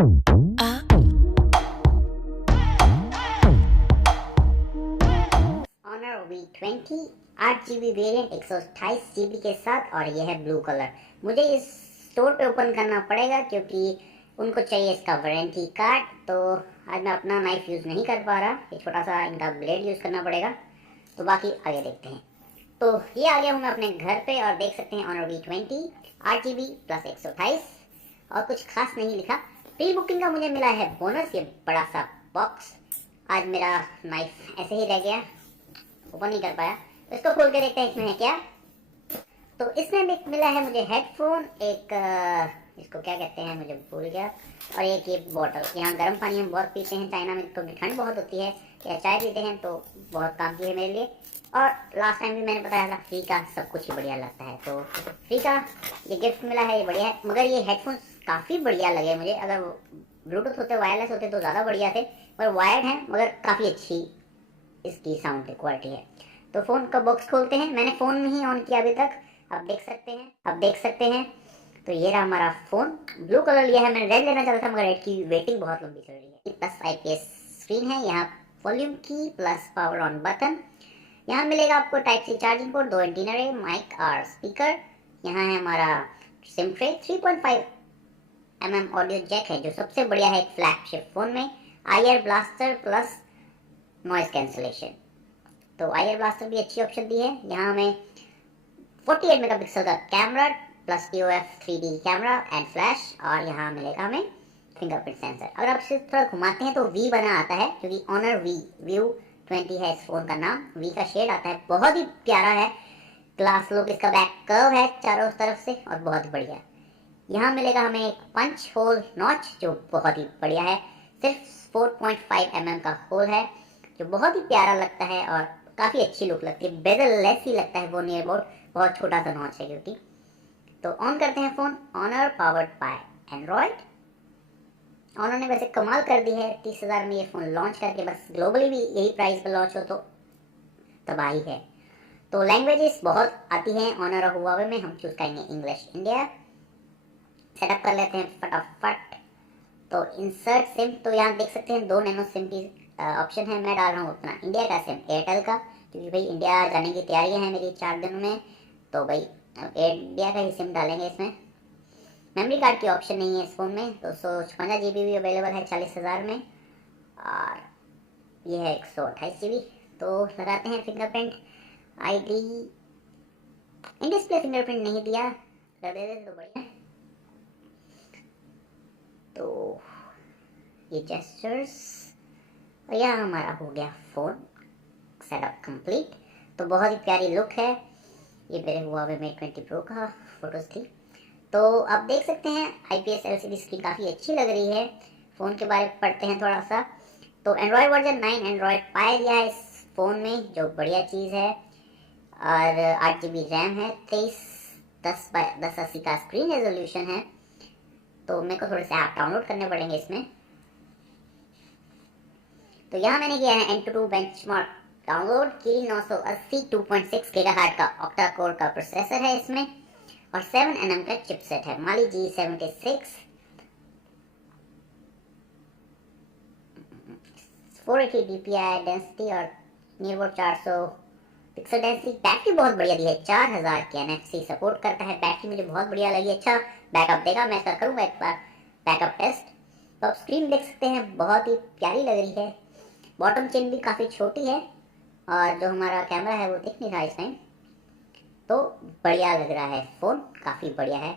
Honourv20 8 GB variant 128 GB के साथ, और ये है ब्लू कलर। मुझे इस स्टोर पे ओपन करना पड़ेगा क्योंकि उनको चाहिए इसका वारंटी कार्ड। तो आज मैं अपना नाइफ यूज़ नहीं कर पा रहा, ये छोटा सा इनका ब्लेड यूज़ करना पड़ेगा। तो बाकी आगे देखते हैं। तो ये आ गया हूँ मैं अपने घर पे और देख सकते हैं Honourv20 8 GB प्लस 128, और कुछ खास नहीं लिखा। प्री बुकिंग का मुझे मिला है बोनस, ये बड़ा सा बॉक्स। आज मेरा नाइफ ऐसे ही रह गया, ओपन नहीं कर पाया। तो इसको खोल के देखते हैं इसमें है क्या। तो इसमें भी मिला है मुझे हेडफोन, एक इसको क्या कहते हैं मुझे भूल गया, और एक ये बॉटल। यहाँ गर्म पानी हम बहुत पीते हैं चाइना में, तो ठंड बहुत होती है, या चाय पीते हैं तो बहुत काम की है मेरे लिए। और लास्ट टाइम भी मैंने बताया था फ्री का सब कुछ ही बढ़िया लगता है, तो फ्री का ये गिफ्ट मिला है, ये बढ़िया है। मगर ये हेडफोन्स काफ़ी बढ़िया लगे मुझे। अगर ब्लूटूथ होते वायरलेस होते तो ज़्यादा बढ़िया थे, पर वायर्ड हैं मगर काफ़ी अच्छी इसकी साउंड की क्वालिटी है। तो फ़ोन का बॉक्स खोलते हैं। मैंने फ़ोन में ही ऑन किया अभी तक, आप देख सकते हैं। तो ये रहा हमारा फ़ोन। ब्लू कलर लिया है, मैंने रेड लेना चाहता था मगर रेड की वेटिंग बहुत लंबी चल रही है। प्लस IPS स्क्रीन है, यहाँ वॉल्यूम की प्लस पावर ऑन बटन। यहाँ मिलेगा आपको type C charging port, 2 antenna रे, माइक और स्पीकर। यहाँ है हमारा SIM tray, 3.5 mm audio jack है जो सबसे बढ़िया है एक फ्लैगशिप फ़ोन में। IR blaster plus noise cancellation, तो IR ब्लास्टर भी अच्छी ऑप्शन दी है। यहाँ हमें 48 मेगापिक्सल का camera plus TOF 3D camera and flash, और यहाँ मिलेगा हमें फिंगरप्रिंट सेंसर। अगर आप इसे थोड़ा घुमाते हैं तो V बना आता है, क्योंकि Honourv20 है इस फोन का नाम। V का शेड आता है, बहुत ही प्यारा है। ग्लास लुक, इसका बैक कर्व है चारों तरफ से और बहुत बढ़िया। यहाँ मिलेगा हमें एक पंच होल नॉच जो बहुत ही बढ़िया है, सिर्फ 4.5 mm का होल है जो बहुत ही प्यारा लगता है और काफ़ी अच्छी लुक लगती है। बेजल लेस ही लगता है वो, नियर अबाउट बहुत छोटा सा नॉच है क्योंकि। तो ऑन करते हैं phone. Honor powered by Android. Honor ने वैसे कमाल कर दी है 30,000 में ये फ़ोन लॉन्च करके, बस ग्लोबली भी यही प्राइस पर लॉन्च हो तो तबाही है। तो लैंग्वेजेस बहुत आती हैं Honor और Huawei में, हम चूज़ करेंगे इंग्लिश इंडिया। सेटअप कर लेते हैं फटाफट। तो इंसर्ट सिम, तो यहाँ देख सकते हैं 2 नैनो सिम की ऑप्शन है। मैं डाल रहा हूँ अपना इंडिया का सिम, एयरटेल का, क्योंकि भाई इंडिया जाने की तैयारियाँ हैं मेरी 4 दिनों में, तो भाई इंडिया का ही सिम डालेंगे इसमें। मेमोरी कार्ड की ऑप्शन नहीं है इस फ़ोन में, 256 GB भी अवेलेबल है 40,000 में, और ये है 128 GB। तो लगाते हैं fingerprint ID। In display fingerprint नहीं दिया, कर दे तो बढ़िया। तो ये जेस्चर्स, और यह हमारा हो गया फ़ोन सेटअप कंप्लीट। तो बहुत ही प्यारी लुक है। ये मेरे Huawei Mate 20 Pro का फोटोज़ थी। तो आप देख सकते हैं IPS LCD स्क्रीन काफ़ी अच्छी लग रही है। फ़ोन के बारे में पढ़ते हैं थोड़ा सा। तो एंड्रॉयड वर्जन 9 एंड्रॉयड पाया गया है इस फ़ोन में, जो बढ़िया चीज़ है। और 8 GB रैम है, 2310x1080 का स्क्रीन रेजोल्यूशन है। तो मेरे को थोड़े से ऐप डाउनलोड करने पड़ेंगे इसमें। तो यहाँ मैंने किया है Antutu बेंचमार्क डाउनलोड। की 980 2.6 GHz का ऑक्टा कोर का प्रोसेसर है इसमें, और 7 nm का चिपसेट है Mali G76। 480 DPI डेंसिटी और near about 400 pixel density. Battery बहुत बढ़िया दी है, 4000 की NFC सपोर्ट करता है। बैटरी मुझे बहुत बढ़िया लगी, अच्छा बैकअप देगा। मैं इसका करूँगा एक बार बैकअप टेस्ट। तो आप स्क्रीन देख सकते हैं, बहुत ही प्यारी लग रही है। बॉटम चेन भी काफ़ी छोटी है, और जो हमारा कैमरा है वो दिख नहीं रहा इस टाइम। तो बढ़िया लग रहा है फ़ोन, काफ़ी बढ़िया है।